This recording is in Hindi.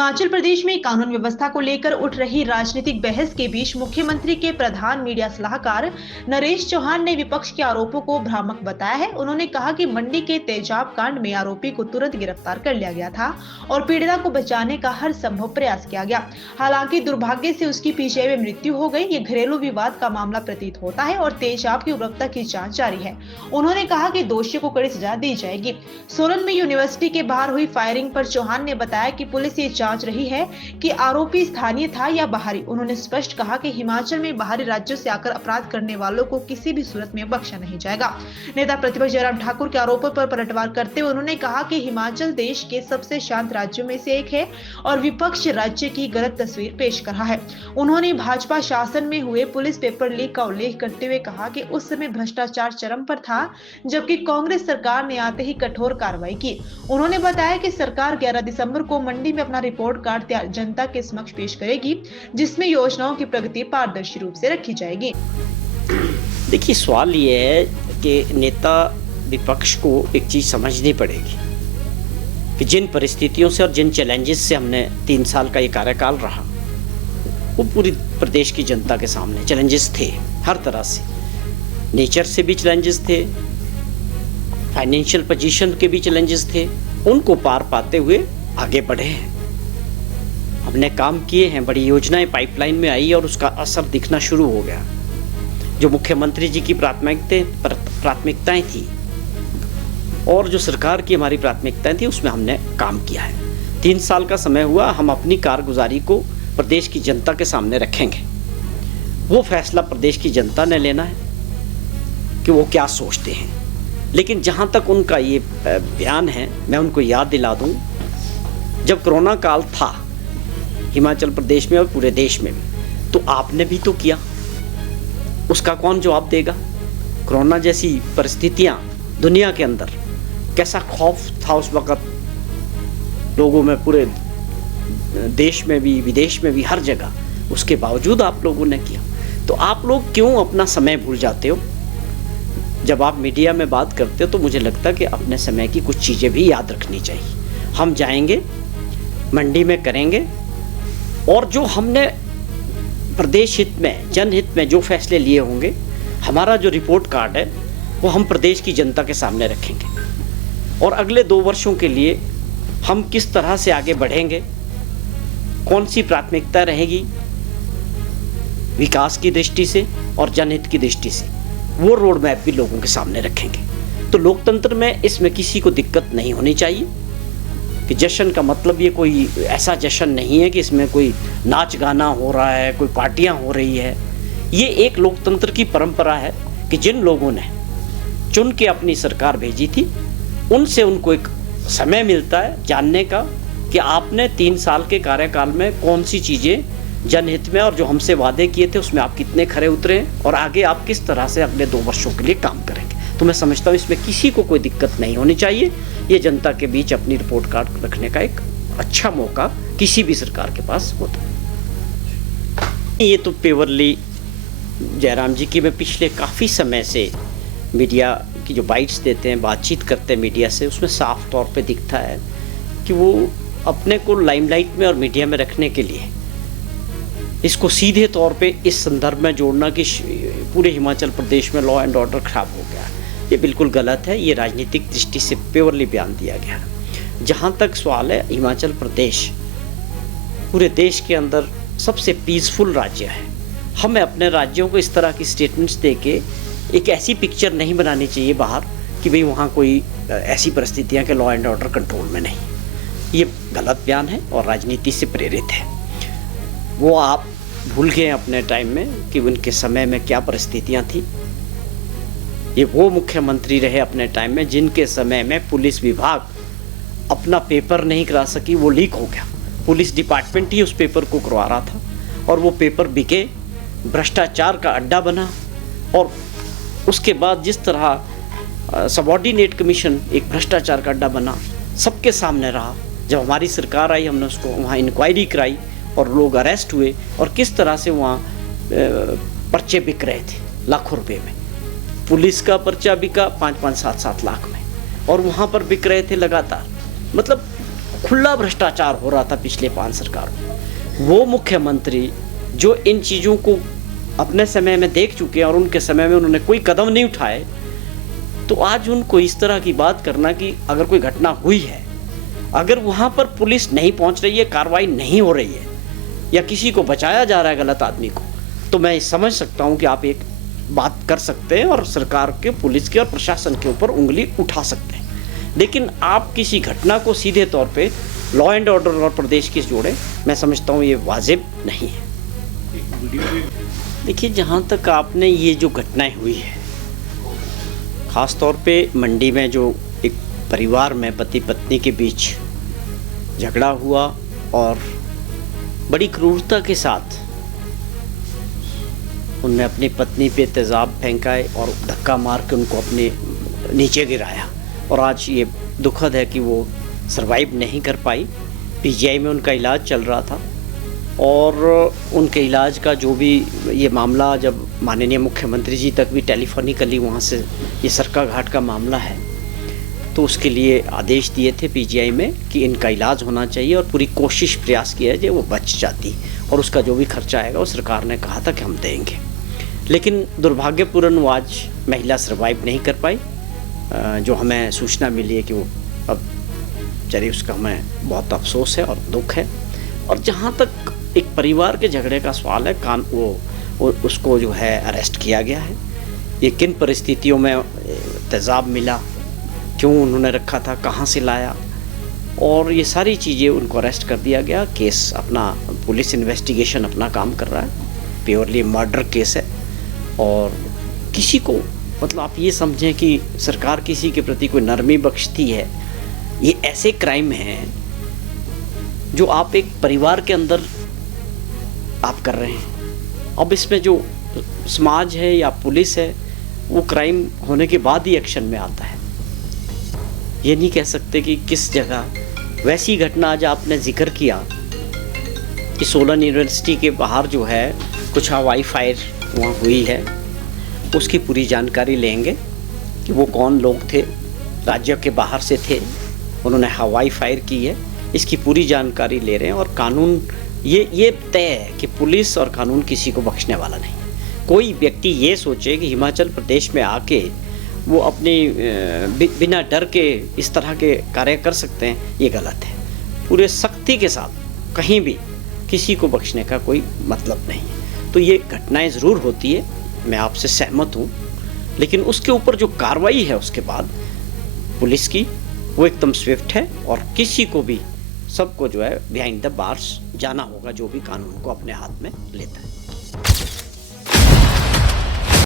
हिमाचल प्रदेश में कानून व्यवस्था को लेकर उठ रही राजनीतिक बहस के बीच मुख्यमंत्री के प्रधान मीडिया सलाहकार नरेश चौहान ने विपक्ष के आरोपों को भ्रामक बताया है। उन्होंने कहा कि मंडी के तेजाब कांड में आरोपी को तुरंत गिरफ्तार कर लिया गया था और पीड़िता को बचाने का हर संभव प्रयास किया गया। हालांकि दुर्भाग्य से उसकी पीजीआई में मृत्यु हो गई। ये घरेलू विवाद का मामला प्रतीत होता है और तेजाब की उग्रता की जाँच जारी है। उन्होंने कहा कि दोषियों को कड़ी सजा दी जाएगी। सोलन में यूनिवर्सिटी के बाहर हुई फायरिंग पर चौहान ने बताया कि पुलिस ये जांच रही है कि आरोपी स्थानीय था या बाहरी। उन्होंने स्पष्ट कहा कि हिमाचल में बाहरी राज्यों से आकर अपराध करने वालों को किसी भी सूरत में बख्शा नहीं जाएगा। नेता प्रतिपक्ष जयराम ठाकुर के आरोपों पर पलटवार करते हुए उन्होंने कहा कि हिमाचल देश के सबसे शांत राज्यों में से एक है और विपक्ष राज्य की गलत तस्वीर पेश कर रहा है। उन्होंने भाजपा शासन में हुए पुलिस पेपर लीक का उल्लेख करते हुए कहा कि उस समय भ्रष्टाचार चरम पर था, जबकि कांग्रेस सरकार ने आते ही कठोर कार्रवाई की। उन्होंने बताया कि सरकार 11 दिसंबर को मंडी में अपना रिपोर्ट कार्ड जनता के समक्ष पेश करेगी, जिसमें योजनाओं की प्रगति पारदर्शी रूप से रखी जाएगी। देखिए, सवाल ये है कि नेता विपक्ष को एक चीज समझनी पड़ेगी कि जिन परिस्थितियों से और जिन चैलेंजेस से हमने 3 साल का ये कार्यकाल रहा, वो पूरी प्रदेश की जनता के सामने चैलेंजेस थे। हर तरह से नेचर से भी चैलेंजेस थे, फाइनेंशियल पोजीशन के भी चैलेंजेस थे। उनको पार पाते हुए आगे बढ़े हैं, हमने काम किए हैं, बड़ी योजनाएं पाइपलाइन में आई और उसका असर दिखना शुरू हो गया। जो मुख्यमंत्री जी की प्राथमिकताएं थी और जो सरकार की हमारी प्राथमिकताएं थी, उसमें हमने काम किया है। 3 साल का समय हुआ, हम अपनी कारगुजारी को प्रदेश की जनता के सामने रखेंगे। वो फैसला प्रदेश की जनता ने लेना है कि वो क्या सोचते हैं। लेकिन जहां तक उनका ये बयान है, मैं उनको याद दिला दूं, जब कोरोना काल था हिमाचल प्रदेश में और पूरे देश में, तो आपने भी तो किया, उसका कौन जवाब देगा? कोरोना जैसी परिस्थितियां दुनिया के अंदर, कैसा खौफ था उस वक्त लोगों में, पूरे देश में भी विदेश में भी हर जगह, उसके बावजूद आप लोगों ने किया। तो आप लोग क्यों अपना समय भूल जाते हो? जब आप मीडिया में बात करते हो तो मुझे लगता है कि अपने समय की कुछ चीज़ें भी याद रखनी चाहिए। हम जाएंगे मंडी में करेंगे और जो हमने प्रदेश हित में, जनहित में जो फैसले लिए होंगे, हमारा जो रिपोर्ट कार्ड है वो हम प्रदेश की जनता के सामने रखेंगे। और अगले 2 वर्षों के लिए हम किस तरह से आगे बढ़ेंगे, कौन सी प्राथमिकता रहेगी विकास की दृष्टि से और जनहित की दृष्टि से, वो रोड मैप भी लोगों के सामने रखेंगे। तो लोकतंत्र में इसमें किसी को दिक्कत नहीं होनी चाहिए कि जश्न का मतलब ये कोई ऐसा जश्न नहीं है कि इसमें कोई नाच गाना हो रहा है, कोई पार्टियां हो रही है। ये एक लोकतंत्र की परंपरा है कि जिन लोगों ने चुन के अपनी सरकार भेजी थी, उनसे उनको एक समय मिलता है जानने का कि आपने 3 साल के कार्यकाल में कौन सी चीज़ें जनहित में और जो हमसे वादे किए थे उसमें आप कितने खरे उतरे हैं और आगे आप किस तरह से अगले 2 वर्षों के लिए काम करेंगे। तो मैं समझता हूँ इसमें किसी को कोई दिक्कत नहीं होनी चाहिए। ये जनता के बीच अपनी रिपोर्ट कार्ड रखने का एक अच्छा मौका किसी भी सरकार के पास होता है। ये तो पेवरली जयराम जी की मैं पिछले काफ़ी समय से मीडिया की जो बाइट्स देते हैं, बातचीत करते हैं मीडिया से, उसमें साफ तौर पे दिखता है कि वो अपने को लाइमलाइट में और मीडिया में रखने के लिए इसको सीधे तौर पे इस संदर्भ में जोड़ना कि पूरे हिमाचल प्रदेश में लॉ एंड ऑर्डर खराब हो गया, ये बिल्कुल गलत है। ये राजनीतिक दृष्टि से प्योरली बयान दिया गया। जहाँ तक सवाल है, हिमाचल प्रदेश पूरे देश के अंदर सबसे पीसफुल राज्य है। हमें अपने राज्यों को इस तरह की स्टेटमेंट्स दे के एक ऐसी पिक्चर नहीं बनानी चाहिए बाहर कि भाई वहाँ कोई ऐसी परिस्थितियाँ कि लॉ एंड ऑर्डर कंट्रोल में नहीं। ये गलत बयान है और राजनीति से प्रेरित है। वो आप भूल गए अपने टाइम में कि उनके समय में क्या परिस्थितियाँ थी। ये वो मुख्यमंत्री रहे अपने टाइम में जिनके समय में पुलिस विभाग अपना पेपर नहीं करा सकी, वो लीक हो गया। पुलिस डिपार्टमेंट ही उस पेपर को करवा रहा था और वो पेपर बिके, भ्रष्टाचार का अड्डा बना। और उसके बाद जिस तरह सबऑर्डिनेट कमीशन एक भ्रष्टाचार का अड्डा बना, सबके सामने रहा। जब हमारी सरकार आई, हमने उसको वहाँ इंक्वायरी कराई और लोग अरेस्ट हुए और किस तरह से वहाँ पर्चे बिक रहे थे लाखों रुपए में। पुलिस का पर्चा बिका 5-5, 7-7 लाख में और वहाँ पर बिक रहे थे लगातार। मतलब खुला भ्रष्टाचार हो रहा था पिछले 5 सरकारों में, वो मुख्यमंत्री जो इन चीज़ों को अपने समय में देख चुके हैं और उनके समय में उन्होंने कोई कदम नहीं उठाए, तो आज उनको इस तरह की बात करना कि अगर कोई घटना हुई है, अगर वहाँ पर पुलिस नहीं पहुँच रही है, कार्रवाई नहीं हो रही है या किसी को बचाया जा रहा है गलत आदमी को, तो मैं समझ सकता हूँ कि आप एक बात कर सकते हैं और सरकार के, पुलिस के और प्रशासन के ऊपर उंगली उठा सकते हैं। लेकिन आप किसी घटना को सीधे तौर पे लॉ एंड ऑर्डर और प्रदेश की जोड़े, मैं समझता हूँ ये वाजिब नहीं है। देखिए, जहाँ तक आपने ये जो घटनाएं हुई है, ख़ास तौर पे मंडी में जो एक परिवार में पति पत्नी के बीच झगड़ा हुआ और बड़ी क्रूरता के साथ उनने अपनी पत्नी पे तेज़ाब फेंकाए और धक्का मार के उनको अपने नीचे गिराया, और आज ये दुखद है कि वो सरवाइव नहीं कर पाई। पीजीआई में उनका इलाज चल रहा था और उनके इलाज का जो भी ये मामला जब माननीय मुख्यमंत्री जी तक भी टेलीफोनिकली वहाँ से ये सरकाघाट का मामला है, तो उसके लिए आदेश दिए थे पीजीआई में कि इनका इलाज होना चाहिए और पूरी कोशिश प्रयास किया जाए वो बच जाती, और उसका जो भी खर्चा आएगा वो सरकार ने कहा था कि हम देंगे। लेकिन दुर्भाग्यपूर्ण वो आज महिला सर्वाइव नहीं कर पाई। जो हमें सूचना मिली है कि वो अब चलिए, उसका हमें बहुत अफसोस है और दुख है। और जहाँ तक एक परिवार के झगड़े का सवाल है, वो उसको जो है अरेस्ट किया गया है। ये किन परिस्थितियों में तेज़ाब मिला, क्यों उन्होंने रखा था, कहाँ से लाया, और ये सारी चीज़ें उनको अरेस्ट कर दिया गया। केस अपना, पुलिस इन्वेस्टिगेशन अपना काम कर रहा है, प्योरली मर्डर केस है। और किसी को, मतलब आप ये समझें कि सरकार किसी के प्रति कोई नरमी बख्शती है, ये ऐसे क्राइम हैं जो आप एक परिवार के अंदर आप कर रहे हैं। अब इसमें जो समाज है या पुलिस है, वो क्राइम होने के बाद ही एक्शन में आता है। ये नहीं कह सकते कि किस जगह। वैसी घटना आज आपने जिक्र किया कि सोलन यूनिवर्सिटी के बाहर जो है कुछ हवाई फायर वहाँ हुई है, उसकी पूरी जानकारी लेंगे कि वो कौन लोग थे, राज्य के बाहर से थे, उन्होंने हवाई फायर की है, इसकी पूरी जानकारी ले रहे हैं। और कानून ये तय है कि पुलिस और कानून किसी को बख्शने वाला नहीं। कोई व्यक्ति ये सोचे कि हिमाचल प्रदेश में आके वो अपनी बिना डर के इस तरह के कार्य कर सकते हैं, ये गलत है। पूरे सख्ती के साथ कहीं भी किसी को बख्शने का कोई मतलब नहीं है। तो ये घटनाएं ज़रूर होती है, मैं आपसे सहमत हूँ, लेकिन उसके ऊपर जो कार्रवाई है उसके बाद पुलिस की, वो एकदम स्विफ्ट है। और किसी को भी, सबको जो है बिहाइंड द बार्स जाना होगा, जो भी कानून को अपने हाथ में लेता है।